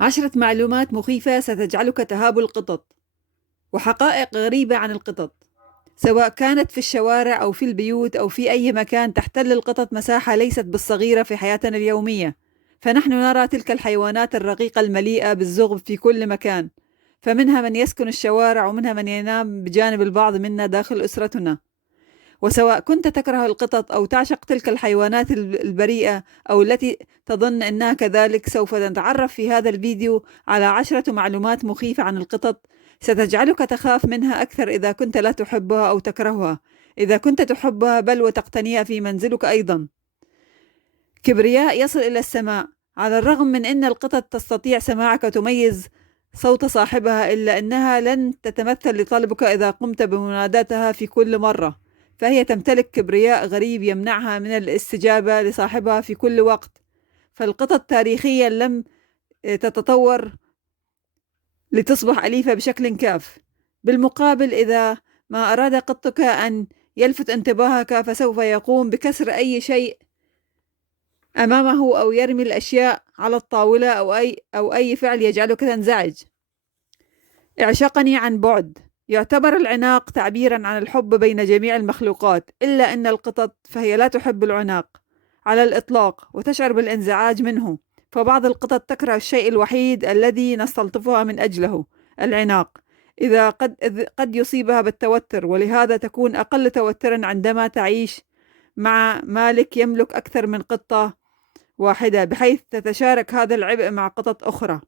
10 معلومات مخيفة ستجعلك تهاب القطط، وحقائق غريبة عن القطط، سواء كانت في الشوارع أو في البيوت أو في أي مكان. تحتل القطط مساحة ليست بالصغيرة في حياتنا اليومية، فنحن نرى تلك الحيوانات الرقيقة المليئة بالزغب في كل مكان، فمنها من يسكن الشوارع ومنها من ينام بجانب البعض منا داخل أسرتنا. وسواء كنت تكره القطط أو تعشق تلك الحيوانات البريئة أو التي تظن أنها كذلك، سوف نتعرف في هذا الفيديو على 10 معلومات مخيفة عن القطط ستجعلك تخاف منها أكثر إذا كنت لا تحبها أو تكرهها. إذا كنت تحبها بل وتقتنيها في منزلك أيضا. كبرياء يصل إلى السماء. على الرغم من أن القطط تستطيع سماعك وتميز صوت صاحبها، إلا أنها لن تتمثل لطلبك إذا قمت بمناداتها في كل مرة، فهي تمتلك كبرياء غريب يمنعها من الاستجابة لصاحبها في كل وقت. فالقطط تاريخيا لم تتطور لتصبح أليفة بشكل كاف. بالمقابل، إذا ما أراد قطك أن يلفت انتباهك فسوف يقوم بكسر أي شيء أمامه أو يرمي الأشياء على الطاولة أو أي فعل يجعلك تنزعج. اعشقني عن بعد. يعتبر العناق تعبيرا عن الحب بين جميع المخلوقات، إلا أن القطط فهي لا تحب العناق على الإطلاق وتشعر بالانزعاج منه. فبعض القطط تكره الشيء الوحيد الذي نستلطفها من أجله، العناق، إذا قد يصيبها بالتوتر، ولهذا تكون أقل توترا عندما تعيش مع مالك يملك أكثر من قطة واحدة، بحيث تتشارك هذا العبء مع قطط أخرى.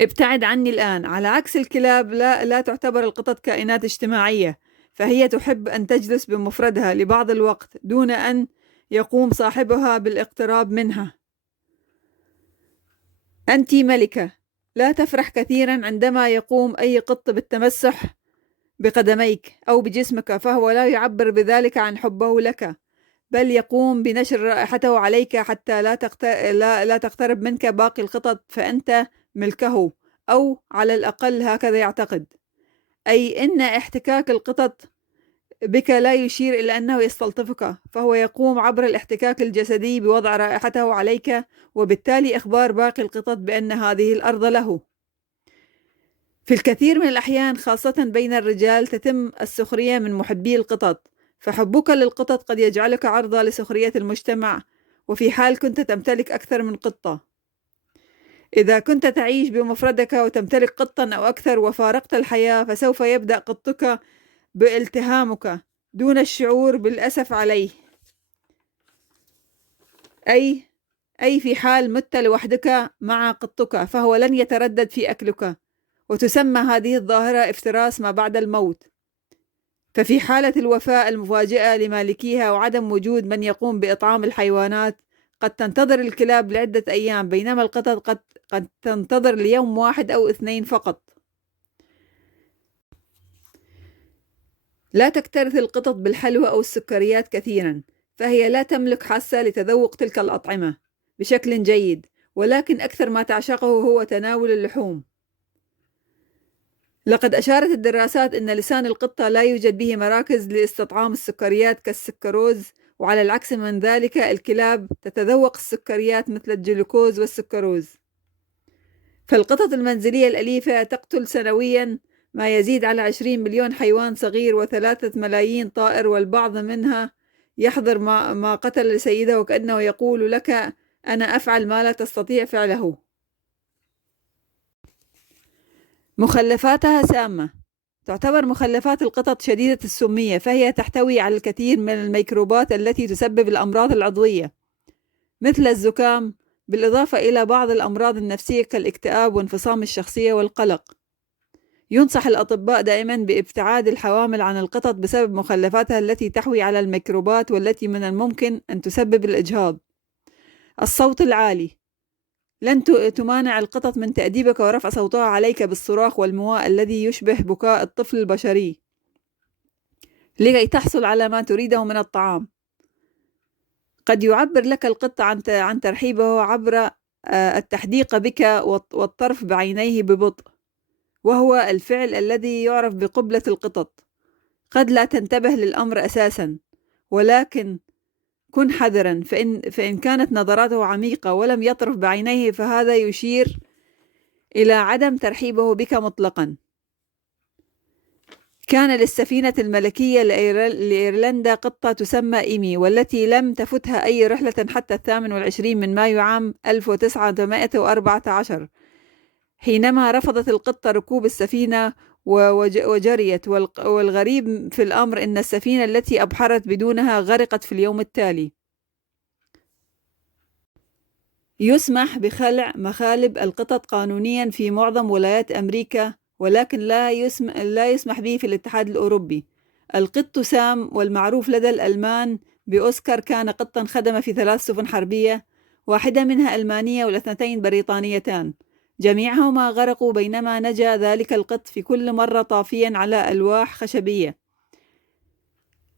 ابتعد عني الآن. على عكس الكلاب، لا تعتبر القطط كائنات اجتماعية، فهي تحب أن تجلس بمفردها لبعض الوقت دون أن يقوم صاحبها بالاقتراب منها. أنت ملكة. لا تفرح كثيرا عندما يقوم أي قط بالتمسح بقدميك أو بجسمك، فهو لا يعبر بذلك عن حبه لك، بل يقوم بنشر رائحته عليك حتى لا تقترب منك باقي القطط، فأنت ملكه، أو على الأقل هكذا يعتقد. أي أن احتكاك القطط بك لا يشير إلى أنه يستلطفك، فهو يقوم عبر الاحتكاك الجسدي بوضع رائحته عليك، وبالتالي إخبار باقي القطط بأن هذه الأرض له. في الكثير من الأحيان، خاصة بين الرجال، تتم السخرية من محبي القطط، فحبك للقطط قد يجعلك عرضة لسخرية المجتمع، وفي حال كنت تمتلك أكثر من قطة. إذا كنت تعيش بمفردك وتمتلك قطا أو أكثر وفارقت الحياة، فسوف يبدأ قطك بالتهامك دون الشعور بالأسف عليه، أي في حال مت لوحدك مع قطك فهو لن يتردد في أكلك، وتسمى هذه الظاهرة افتراس ما بعد الموت. ففي حالة الوفاة المفاجئة لمالكيها وعدم وجود من يقوم بإطعام الحيوانات، قد تنتظر الكلاب لعدة أيام، بينما القطط قد تنتظر ليوم واحد أو 2 فقط. لا تكترث القطط بالحلوى أو السكريات كثيرا، فهي لا تملك حاسة لتذوق تلك الأطعمة بشكل جيد، ولكن أكثر ما تعشقه هو تناول اللحوم. لقد أشارت الدراسات أن لسان القطة لا يوجد به مراكز لاستطعام السكريات كالسكروز، وعلى العكس من ذلك الكلاب تتذوق السكريات مثل الجلوكوز والسكروز. فالقطط المنزلية الأليفة تقتل سنويا ما يزيد على 20 مليون حيوان صغير و3 ملايين طائر، والبعض منها يحضر ما قتل سيده وكأنه يقول لك أنا أفعل ما لا تستطيع فعله. مخلفاتها سامة. تعتبر مخلفات القطط شديدة السمية، فهي تحتوي على الكثير من الميكروبات التي تسبب الأمراض العضوية مثل الزكام، بالإضافة إلى بعض الأمراض النفسية كالاكتئاب وانفصام الشخصية والقلق. ينصح الأطباء دائما بابتعاد الحوامل عن القطط بسبب مخلفاتها التي تحوي على الميكروبات والتي من الممكن أن تسبب الإجهاض. الصوت العالي. لن تمانع القطط من تأديبك ورفع صوتها عليك بالصراخ والمواء الذي يشبه بكاء الطفل البشري لكي تحصل على ما تريده من الطعام. قد يعبر لك القط عن ترحيبه عبر التحديق بك والطرف بعينيه ببطء، وهو الفعل الذي يعرف بقبلة القطط. قد لا تنتبه للأمر أساسا، ولكن كن حذرا، فإن كانت نظراته عميقة ولم يطرف بعينيه فهذا يشير إلى عدم ترحيبه بك مطلقا. كان للسفينة الملكية لإيرلندا قطة تسمى إيمي، والتي لم تفتها أي رحلة حتى 28 من مايو عام 1914، حينما رفضت القطة ركوب السفينة وجريت. والغريب في الأمر أن السفينة التي أبحرت بدونها غرقت في اليوم التالي. يسمح بخلع مخالب القطط قانونيا في معظم ولايات أمريكا، ولكن لا يسمح به في الاتحاد الأوروبي. القط سام، والمعروف لدى الألمان بأوسكار، كان قطا خدم في 3 سفن حربية، واحدة منها ألمانية والاثنتين بريطانيتان. جميعهما غرقوا بينما نجا ذلك القط في كل مرة طافيا على ألواح خشبية.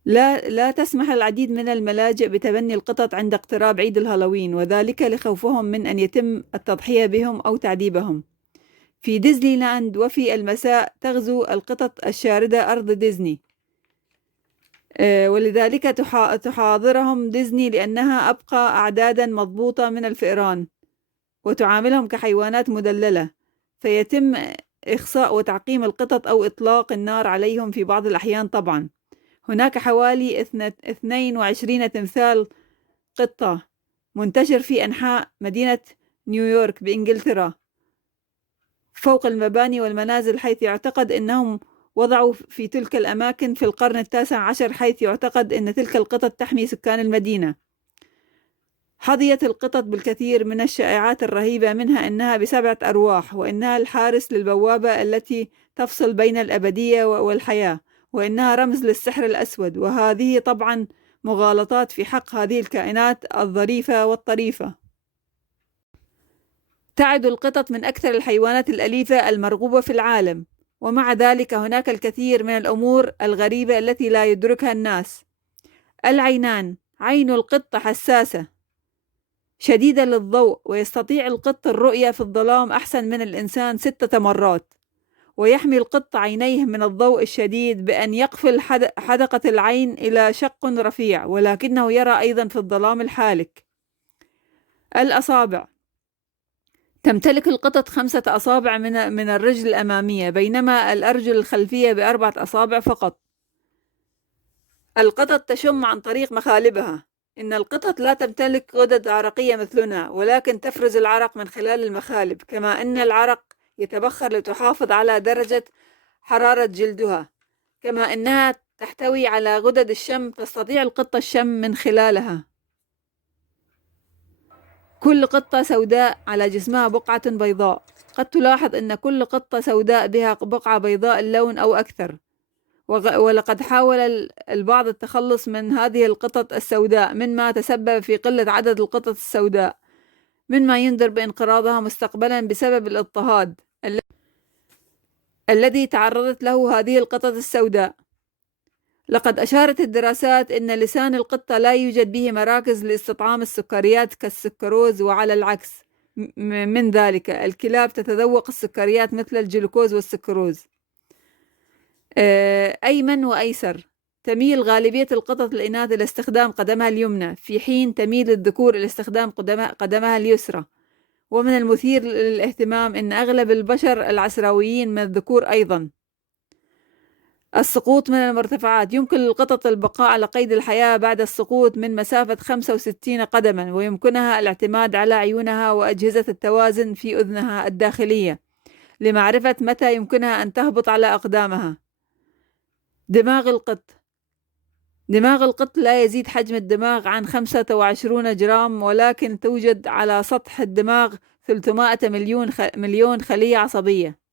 لا تسمح العديد من الملاجئ بتبني القطط عند اقتراب عيد الهالوين، وذلك لخوفهم من أن يتم التضحية بهم أو تعذيبهم. في ديزني لاند وفي المساء تغزو القطط الشاردة أرض ديزني، ولذلك تحاضرهم ديزني لأنها أبقى أعدادا مضبوطة من الفئران وتعاملهم كحيوانات مدللة، فيتم إخصاء وتعقيم القطط أو إطلاق النار عليهم في بعض الأحيان. طبعا هناك حوالي 22 تمثال قطة منتشر في أنحاء مدينة نيويورك بإنجلترا فوق المباني والمنازل، حيث يعتقد أنهم وضعوا في تلك الأماكن في القرن 19، حيث يعتقد أن تلك القطط تحمي سكان المدينة. حظيت القطط بالكثير من الشائعات الرهيبة، منها أنها ب7 أرواح، وأنها الحارس للبوابة التي تفصل بين الأبدية والحياة، وإنها رمز للسحر الأسود، وهذه طبعا مغالطات في حق هذه الكائنات الظريفة والطريفة. تعد القطط من أكثر الحيوانات الأليفة المرغوبة في العالم، ومع ذلك هناك الكثير من الأمور الغريبة التي لا يدركها الناس. العينان: عين القط حساسة شديدة للضوء، ويستطيع القط الرؤية في الظلام أحسن من الإنسان 6 مرات. ويحمي القط عينيه من الضوء الشديد بأن يقفل حدقة العين إلى شق رفيع، ولكنه يرى أيضا في الظلام الحالك. الأصابع: تمتلك القطط 5 أصابع من الرجل الأمامية، بينما الأرجل الخلفية ب4 أصابع فقط. القطط تشم عن طريق مخالبها. إن القطط لا تمتلك غدد عرقية مثلنا، ولكن تفرز العرق من خلال المخالب، كما أن العرق يتبخر لتحافظ على درجة حرارة جلدها، كما أنها تحتوي على غدد الشم تستطيع القطة الشم من خلالها. كل قطة سوداء على جسمها بقعة بيضاء. قد تلاحظ أن كل قطة سوداء بها بقعة بيضاء اللون أو أكثر، ولقد حاول البعض التخلص من هذه القطط السوداء، مما تسبب في قلة عدد القطط السوداء، مما ينذر بانقراضها مستقبلا بسبب الاضطهاد الذي تعرضت له هذه القطط السوداء. لقد أشارت الدراسات أن لسان القطة لا يوجد به مراكز لاستطعام السكريات كالسكروز، وعلى العكس من ذلك الكلاب تتذوق السكريات مثل الجلوكوز والسكروز. أيمن وأيسر: تميل غالبية القطط الإناث إلى استخدام قدمها اليمنى، في حين تميل الذكور إلى استخدام قدمها اليسرى. ومن المثير للاهتمام أن أغلب البشر العسراويين من الذكور أيضا. السقوط من المرتفعات: يمكن للقطط البقاء على قيد الحياة بعد السقوط من مسافة 65 قدما، ويمكنها الاعتماد على عيونها وأجهزة التوازن في أذنها الداخلية لمعرفة متى يمكنها أن تهبط على أقدامها. دماغ القط لا يزيد حجم الدماغ عن 25 جرام، ولكن توجد على سطح الدماغ 300 مليون خلية عصبية.